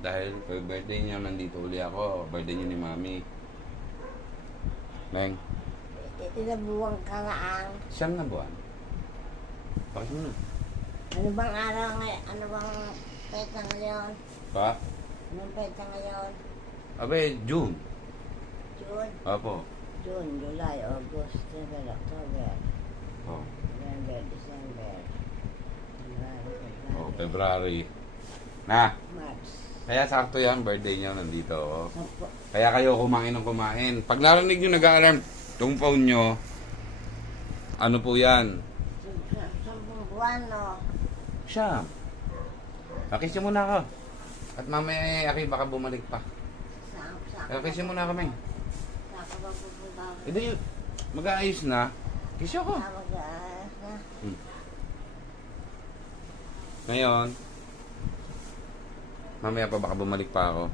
Dahil for birthday niyo, nandito uli ako. Birthday niyo ni Mami. Neng, Ilang buwan ka nga ang... siyam na buwan. Bakit mo na? Ano bang araw ngayon? Ano bang peta ngayon? Pa? Anong peta ngayon? Abe, June. June? Opo. June, July, August, September, October, Oh. November, December, January, Oh, February, February. Na, March. kaya sakto yan, birthday niyo, nandito ako. Sampo. Kaya kayo kumain ng kumain. Pag narinig nyo nag-aalarm, itong phone nyo, ano po yan? Sampung buwan, no? Siya. Pakisyo muna ako. At mamaya, Aki, baka bumalik pa. Saan Pakisyo muna kami. ka ba pupunta? Hindi, mag-aayos na. Kisyo ko. Mag-aaras na. Ngayon, mamaya pa baka bumalik pa ako.